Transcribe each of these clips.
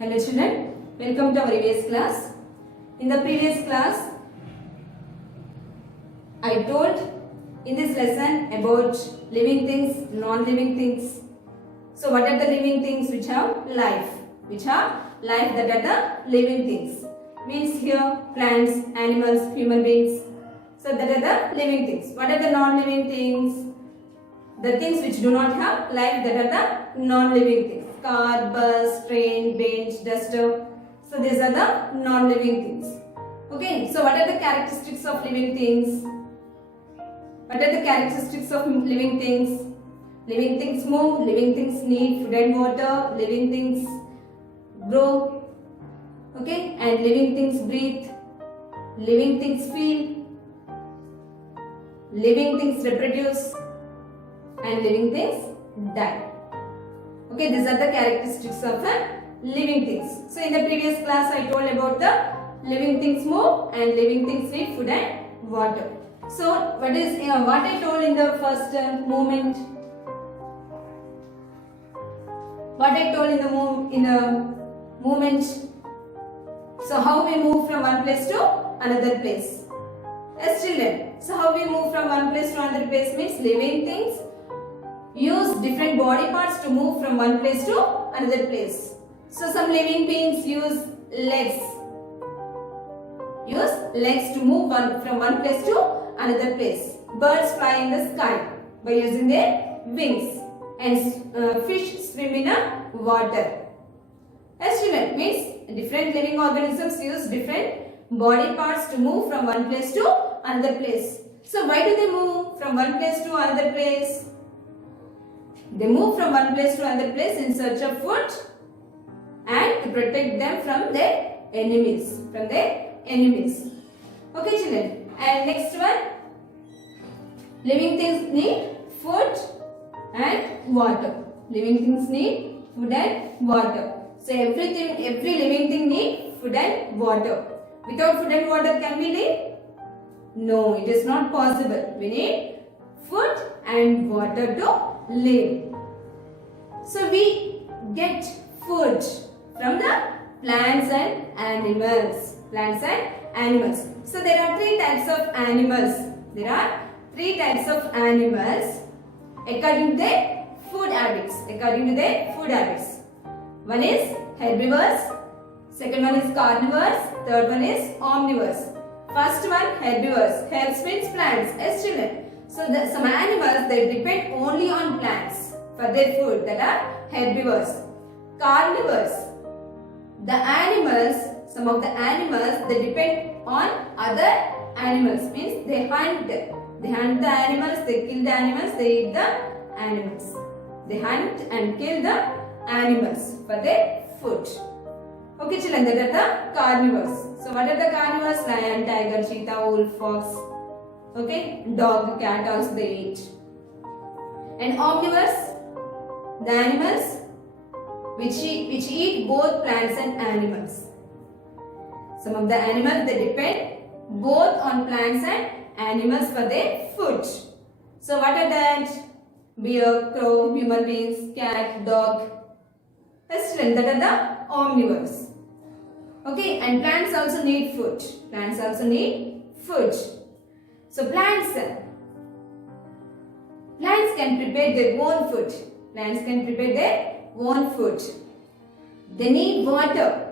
Hello children, welcome to our previous class. In the previous class, I told in this lesson about living things, non-living things. So what are the living things which have life? Which are life that are the living things. Means here plants, animals, human beings. So that are the living things. What are the non-living things? The things which do not have life, that are the non-living things. Car, bus, train, bench, duster. So these are the non-living things. Okay, so what are the characteristics of living things? What are the characteristics of living things? Living things move, living things need food and water, living things grow, okay, and living things breathe, living things feel, living things reproduce, and living things die. Okay, these are the characteristics of living things. So in the previous class I told about the living things move and living things need food and water. So what I told in the first movement? What I told in the movement? So how we move from one place to another place? Yes, children. So how we move from one place to another place means living things use different body parts to move from one place to another place. So some living beings use legs. Use legs to move from one place to another place. Birds fly in the sky by using their wings, and fish swim in water. As children, means different living organisms use different body parts to move from one place to another place. So why do they move from one place to another place? They move from one place to another place in search of food and to protect them from their enemies. Okay, children. And next one, living things need food and water. Living things need food and water. So every living thing need food and water. Without food and water, can we live? No, it is not possible. We need food and water to live. So we get food from the plants and animals. So there are three types of animals. According to their food habits. One is herbivores, second one is carnivores, third one is omnivores. First one, herbivores. Herbs means plants. Yes, children. So some animals, they depend only on plants for their food, that are herbivores. Carnivores, some of the animals, they depend on other animals, means they hunt the animals, they kill the animals, they eat the animals. They hunt and kill the animals for their food. Okay, children, that are the carnivores. So what are the carnivores? Lion, tiger, cheetah, wolf, fox. Okay, dog, cat also they eat. And omnivores, the animals which eat both plants and animals. Some of the animals, they depend both on plants and animals for their food. So what are that? Bear, crow, human beings, cat, dog. That are the omnivores. Okay, and plants also need food. So plants can prepare their own food. They need water.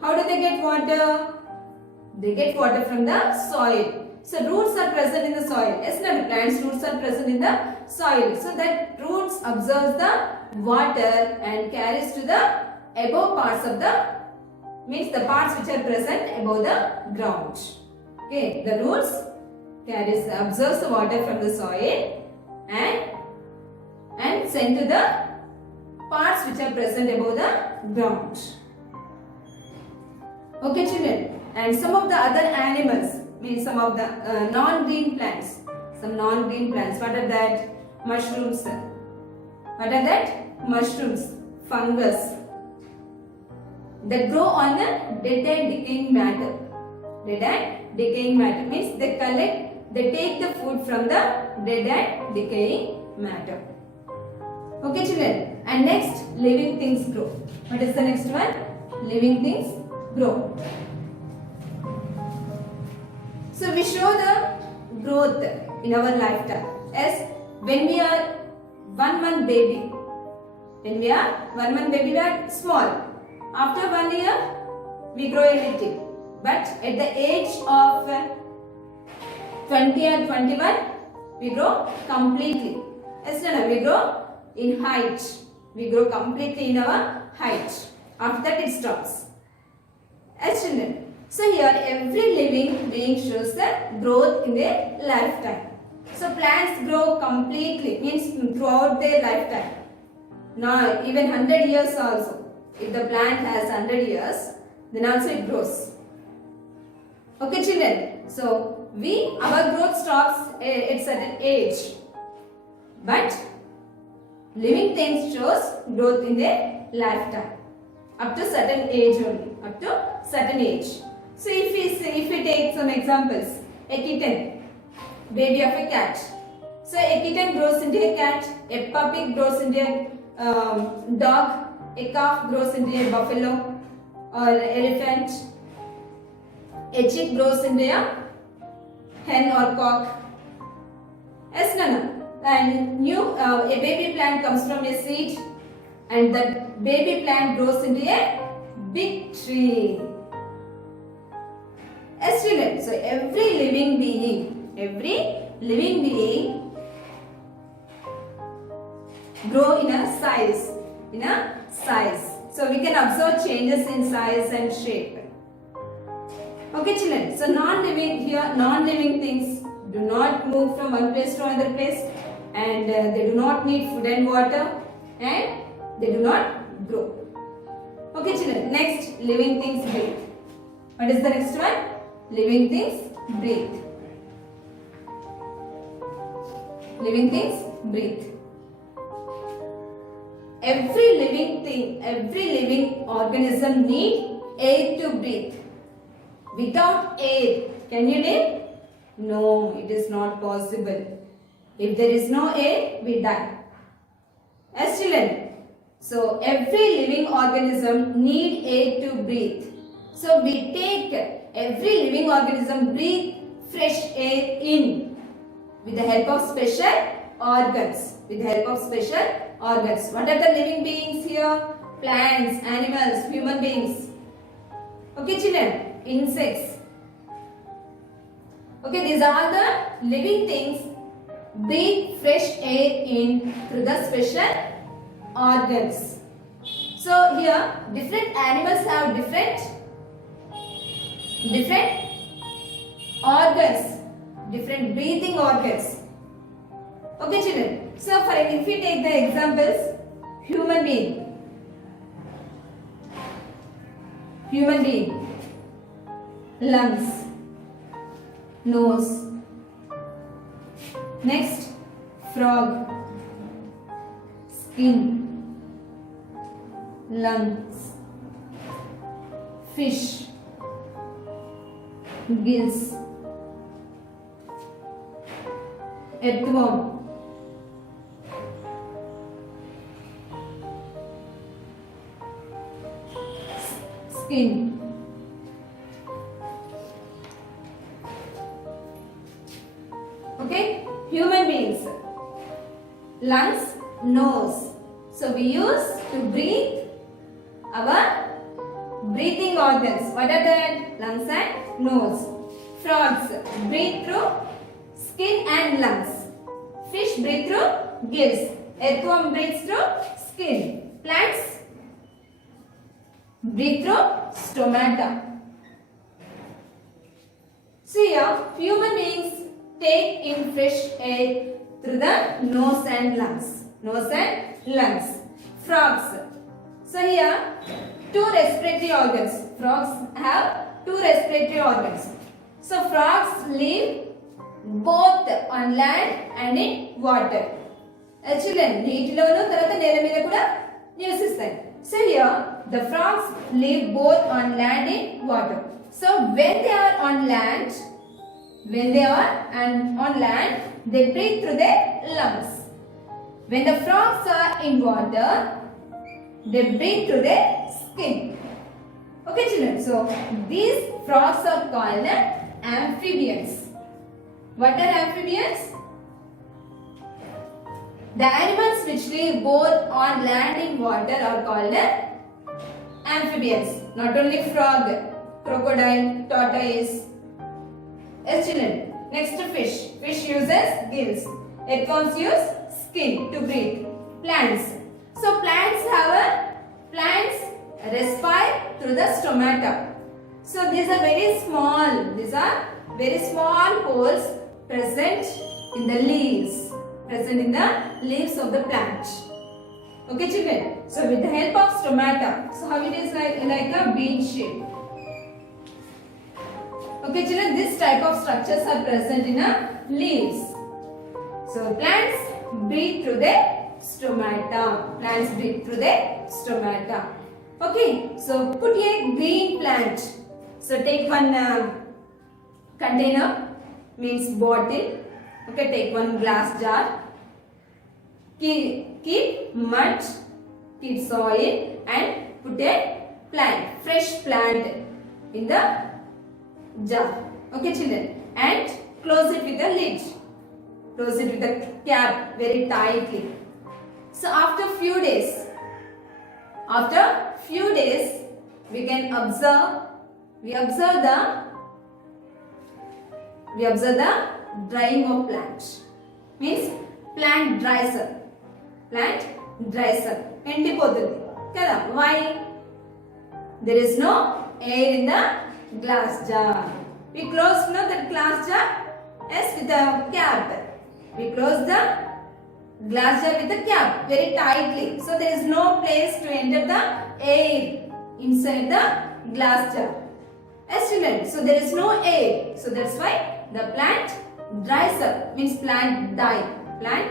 How do they get water? They get water from the soil. So roots are present in the soil. Yes, the plants' roots are present in the soil. So that roots absorbs the water and carries to the above parts of the parts which are present above the ground. Okay, the roots absorbs the water from the soil and send to the parts which are present above the ground. Okay, children. And some of the other animals, means some of the non-green plants. What are that? Mushrooms. Fungus. That grow on a dead and decaying matter. Means they take the food from the dead and decaying matter. Okay, children. And next, living things grow. What is the next one? Living things grow. So we show the growth in our lifetime as when we are 1 month baby. When we are 1 month baby, we are small. After 1 year, we grow a little. But at the age of 20 and 21, we grow completely. Yes, no, we grow in height. We grow completely in our height. After that, it stops. As children. So here, every living being shows the growth in their lifetime. So plants grow completely, means throughout their lifetime. Now, even 100 years also. If the plant has 100 years, then also it grows. Okay, children. So, our growth stops at certain age. But living things shows growth in their lifetime. Up to certain age only. Up to certain age. So, if we take some examples. A kitten, baby of a cat. So, a kitten grows into a cat. A puppy grows into a dog, a calf grows into a buffalo or elephant, a chick grows into a hen or cock. Yes, no. And a baby plant comes from a seed, and that baby plant grows into a big tree. Yes, children. So every living being grow in a size. So we can observe changes in size and shape. Okay, children. So non-living things do not move from one place to another place, and they do not need food and water, and they do not grow. Okay, children. Next, living things breathe. What is the next one? Living things breathe. Living things breathe. Every living organism needs air to breathe. Without air, can you live? No, it is not possible. If there is no air, we die. As children, so every living organism needs air to breathe. So we take every living organism breathe fresh air in with the help of special organs. What are the living beings here? Plants, animals, human beings. Okay, children. Insects. Okay, these are the living things. Breathe fresh air in through the special organs. So here, different animals have different organs, different breathing organs. Okay, children. So, if we take the examples, human being, lungs, nose. Next, frog, skin, lungs, fish, gills, earthworm, skin. Okay, human beings, lungs, nose. So we use to breathe our breathing organs. What are that? Lungs and nose. Frogs breathe through skin and lungs. Fish breathe through gills. Earthworm breathes through skin. Plants breathe through stomata. So here, human beings take in fresh air through the nose and lungs. Frogs. So here, two respiratory organs. Frogs have two respiratory organs. So frogs live both on land and in water. Children, నీటిలోను తర్వాత నేల మీద కూడా నివసిస్తాయి. So here, the frogs live both on land and water. So when they are on land, they breathe through their lungs. When the frogs are in water, They breathe through their skin. Okay, children. So these frogs are called amphibians. What are amphibians? The animals which live both on land and water are called amphibians. Not only frog, crocodile, tortoise. Yes, children. Next, fish. Fish uses gills. Earthworms use skin to breathe. Plants. So plants respire through the stomata. So these are very small. These are very small holes present in the leaves. Present in the leaves of the plant. Okay, children. So with the help of stomata. So how it is like a bean shape. Okay, children. This type of structures are present in a leaves. So plants breathe through their stomata. Plants breathe through their stomata. Okay. So put a green plant. So take one container, means bottle. Okay, take one glass jar. Keep mud, keep soil, and put a plant, fresh plant in the jar. Okay, children, and close it with a lid. Close it with a cap very tightly. So after few days, we can observe. We observe the drying of plant. Means plant dries up. Plant dries up. ఎండిపోతుంది కదా? Why? There is no air in the glass jar. We close that glass jar with a cap. We close the glass jar with a cap very tightly. So there is no place to enter the air inside the glass jar. Yes, children. So there is no air. So that's why the plant dries up. Means plant die. Plant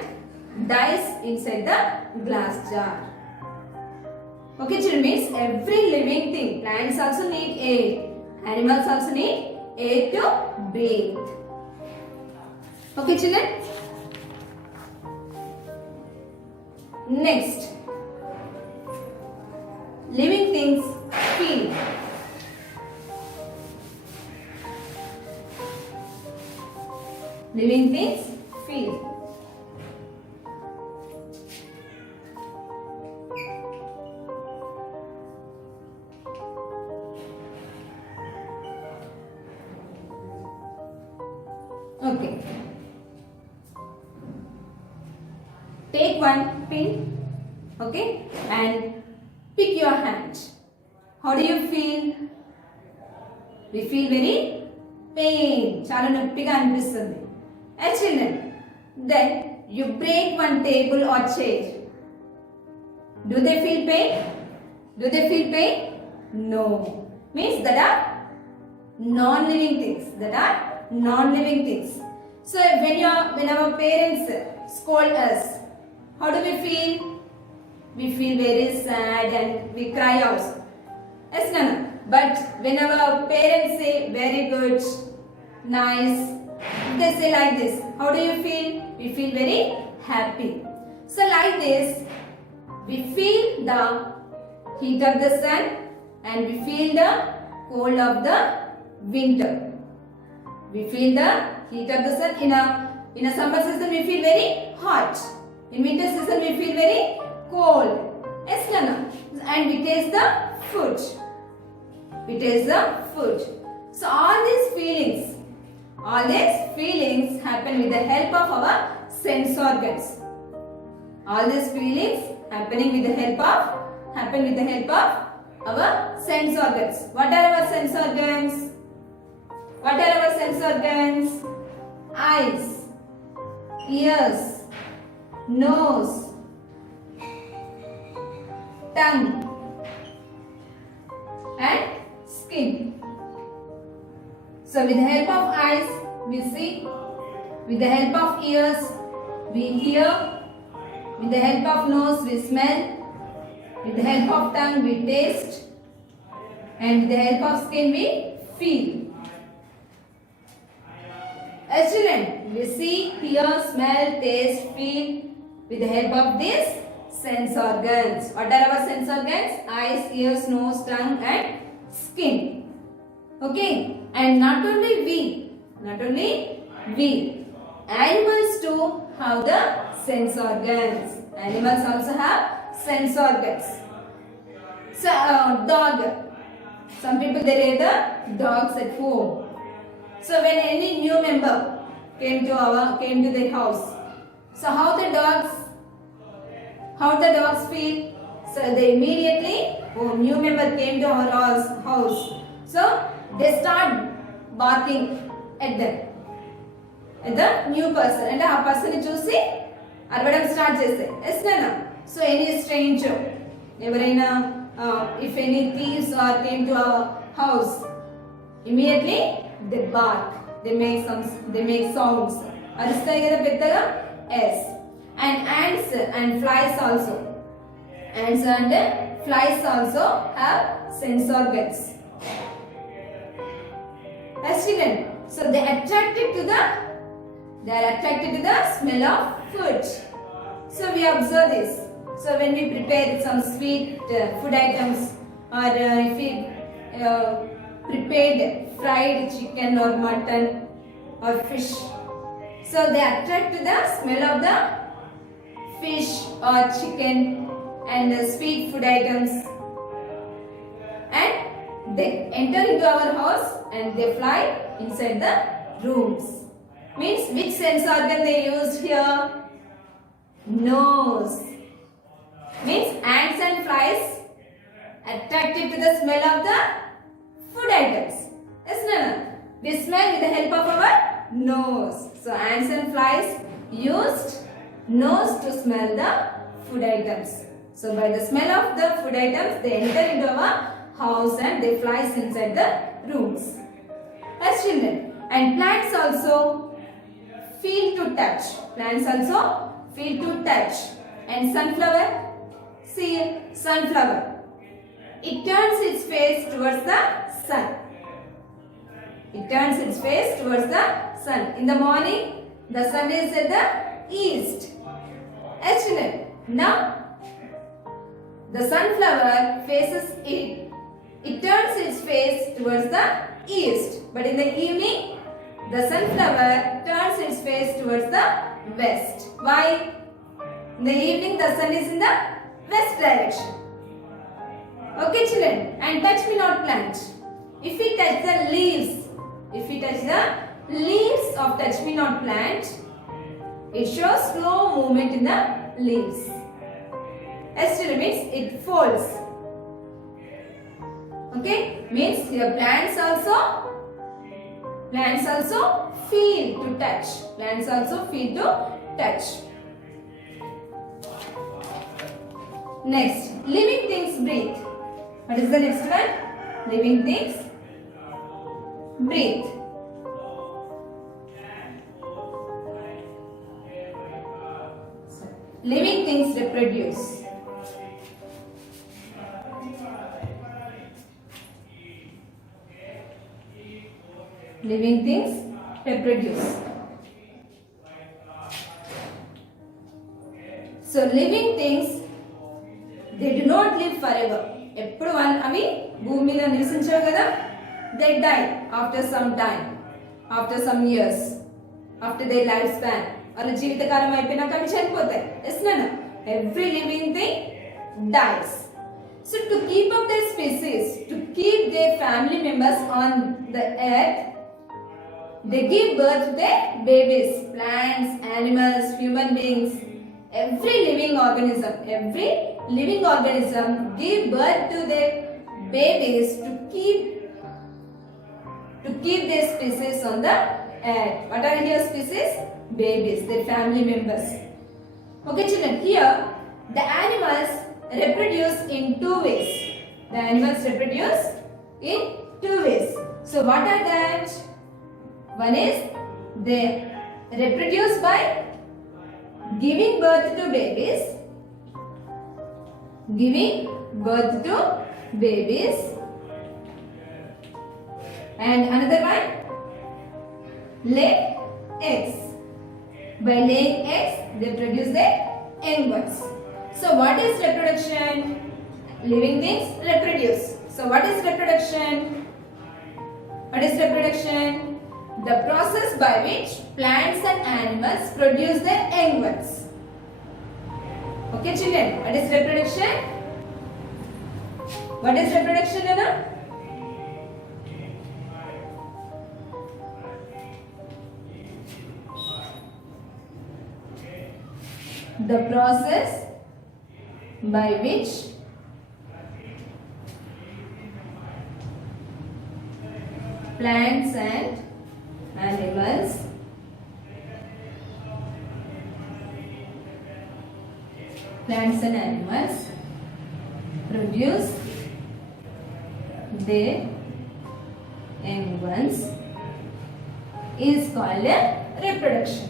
dies inside the glass jar. Okay, children. Means every living thing. Plants also need air. Animals also need air to breathe. Okay, children. Next, living things feel. Living things feel. Okay. Take one pin, okay, and pick your hand. How do you feel? We feel very pain. Chala noppiga anipisthundi. Children, then you break one table or chair. Do they feel pain? Do they feel pain? No. Means that are non-living things. So when our parents scold us, how do we feel? We feel very sad and we cry also. Yes, Nana. But when our parents say very good, nice, they say like this. How do you feel? We feel very happy. So like this, we feel the heat of the sun and we feel the cold of the winter. We feel the heat of the sun. In a summer season, we feel very hot. In winter season, we feel very cold. Yes, Nana. And we taste the food. So all these feelings happen with the help of our sense organs. All these feelings happen with the help of our sense organs. What are our sense organs? Eyes, ears, nose, tongue, and skin. So with the help of eyes, we see. With the help of ears, we hear. With the help of nose, we smell. With the help of tongue, we taste. And with the help of skin, we feel. As children, we see, hear, smell, taste, feel. With the help of this, sense organs. What are our sense organs? Eyes, ears, nose, tongue and skin. Okay, and not only we, animals too have the sense organs. Animals also have sense organs. So, dog. Some people they rear the dogs at home. So when any new member came to their house, so how the dogs feel? So they immediately, new member came to our house. So they start barking at them, at the new person, and ఆ person చూసి అరవడం start చేస్తాయి. Yes నా? So any stranger, ఎవరైనా if any thieves or came to our house, immediately they bark, they make sounds. అరుస్తాయి కదా పెద్దగా. Yes. And ants and flies also. Ants and flies also have sense organs. Yes, children. So they are attracted to the smell of food. So we observe this. So when we prepare some sweet food items, or if we prepared fried chicken or mutton or fish, so they attract to the smell of the fish or chicken and sweet food items, and they enter into our house and they fly inside the rooms. Means which sense organ they used here? Nose. Means ants and flies attracted to the smell of the food items. Yes, no? They smell with the help of our nose. So ants and flies used nose to smell the food items. So by the smell of the food items, they enter into our house and they fly inside the rooms. As children, and plants also feel to touch. Plants also feel to touch. And sunflower, see sunflower. It turns its face towards the sun. It turns its face towards the sun. In the morning, the sun is at the east. Excellent. Now, the sunflower faces it. It turns its face towards the east. But in the evening, the sunflower turns its face towards the west. Why? In the evening, the sun is in the west direction. Okay, children. And touch me not plant. If we touch the leaves, of touch me not plant, it shows slow movement in the leaves. Estill means it folds. Okay, means here plants also feel to touch. Plants also feel to touch. Next, living things breathe. What is the next one? Living things breathe. Living things reproduce. Living things reproduce. So living things, they do not live forever. ఎప్పుడు అవి భూమి మీద నివసించవు కదా. They die after some time, after some years, after their lifespan. వాళ్ళ జీవితకాలం అయిపోయినాక అవి చనిపోతాయి. ఎస్ నాన్న? Every living thing dies. So to keep up their species, to keep their family members on the earth, they give birth to their babies, plants, animals, human beings. Every living organism give birth to their babies to keep their species on the earth. What are here species? Babies, their family members. Okay, children, here the animals reproduce in two ways. The animals reproduce in two ways. So what are that? One is they reproduce by giving birth to babies. And another one, lay eggs. By laying eggs, they produce their young ones. So what is reproduction? Living things reproduce. So what is reproduction? What is reproduction? The process by which plants and animals produce their young ones. Okay children, what is reproduction? What is reproduction, Anna? The process by which plants and animals produce their young ones is called a reproduction.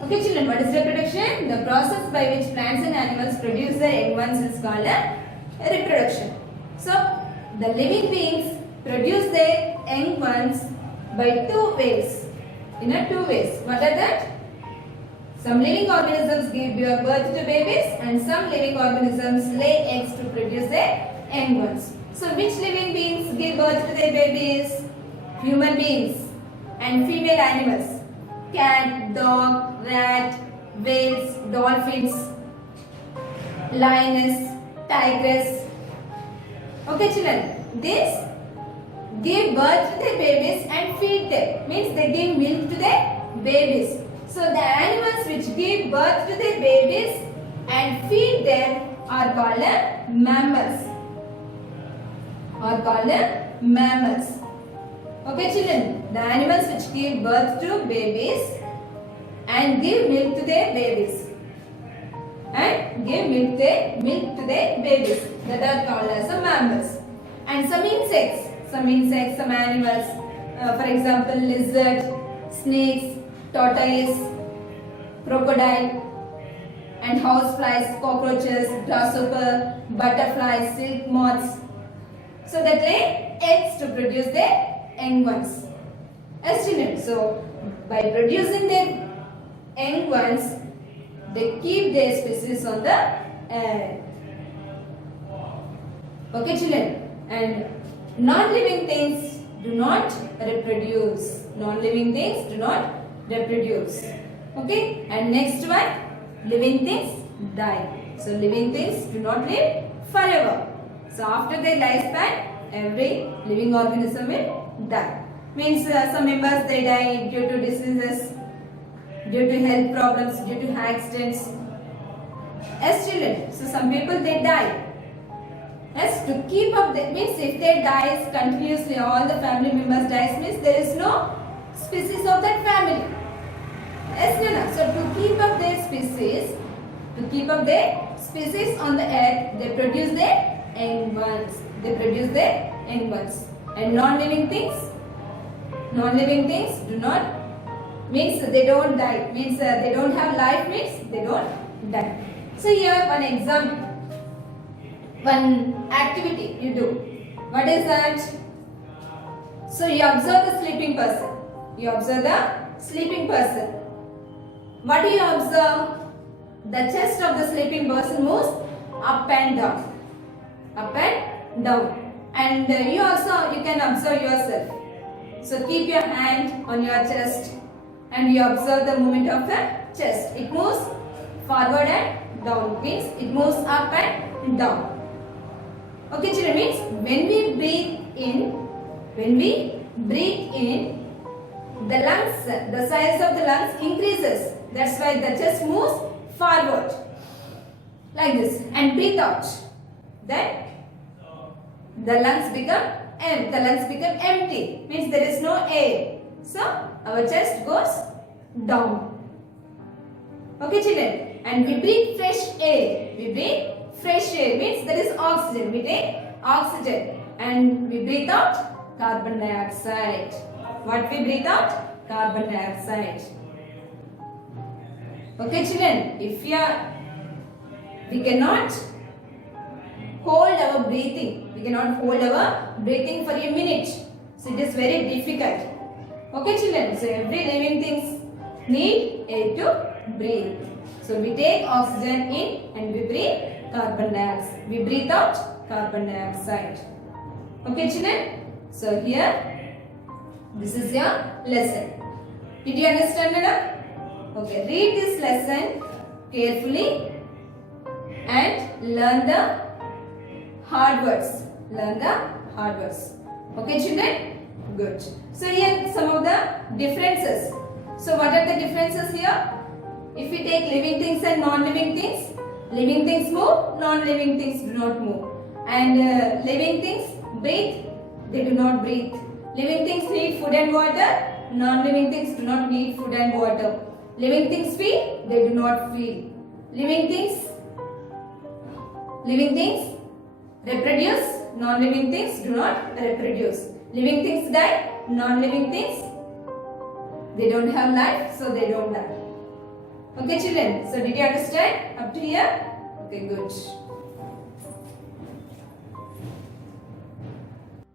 Okay children, what is reproduction? The process by which plants and animals produce their young ones is called a reproduction. So, the living beings produce their young ones by two ways. In two ways. What are that? Some living organisms give birth to babies and some living organisms lay eggs to produce their young ones. So, which living beings give birth to their babies? Human beings and female animals. Cat, dog, rat, whales, dolphins, lioness, tigress. Okay children, these give birth to their babies and feed them. Means they give milk to their babies. So the animals which give birth to their babies and feed them are called mammals. Okay children, the animals which give birth to babies and give milk to their babies that are called as mammals. And some insects, some animals, for example lizard, snakes, tortoise, crocodile, and houseflies, cockroaches, grasshopper, butterflies, silk moths. So that lay eggs to produce their young ones. As children, so by producing their young ones, they keep their species on the air. Okay children, and non-living things do not reproduce. Okay, and next one, living things die. So living things do not live forever. So after their lifespan, every living organism will die. Means some members they die due to diseases, due to health problems, due to accidents. As children, so some people they die. As to keep up, that means if they dies continuously, all the family members dies means there is no species of that family. As children, so to keep up their species on the earth, they produce their young ones. And non-living things do not, means they don't die, means they don't have life, means they don't die. So here one example, one activity you do. What is that? So you observe the sleeping person. What do you observe? The chest of the sleeping person moves up and down. And you can observe yourself. So keep your hand on your chest and you observe the movement of the chest. It moves forward and down, means it moves up and down. Okay children, means when we breathe in, the lungs, the size of the lungs increases. That's why the chest moves forward like this, and breathe out. Then the lungs become empty, means there is no air. So our chest goes down. Okay children, and we breathe fresh air. Means there is oxygen. We take oxygen and we breathe out carbon dioxide. What we breathe out? Carbon dioxide. Okay children, we cannot hold our breathing. For a minute. So it is very difficult. Okay children, so every living thing need air to breathe. So we take oxygen in and we breathe carbon dioxide. We breathe out carbon dioxide. Okay, children? So here, this is your lesson. Did you understand, madam? Okay, read this lesson carefully and learn the hard words. Learn the hard words. Okay, children? Good. So here some of the differences. So what are the differences here? If we take living things and non-living things move, non-living things do not move. And living things breathe, they do not breathe. Living things need food and water, non-living things do not need food and water. Living things feel, they do not feel. Living things reproduce, non-living things do not reproduce. Living things die, non-living things, they don't have life, so they don't die. Okay, children, so did you understand up to here? Okay, good.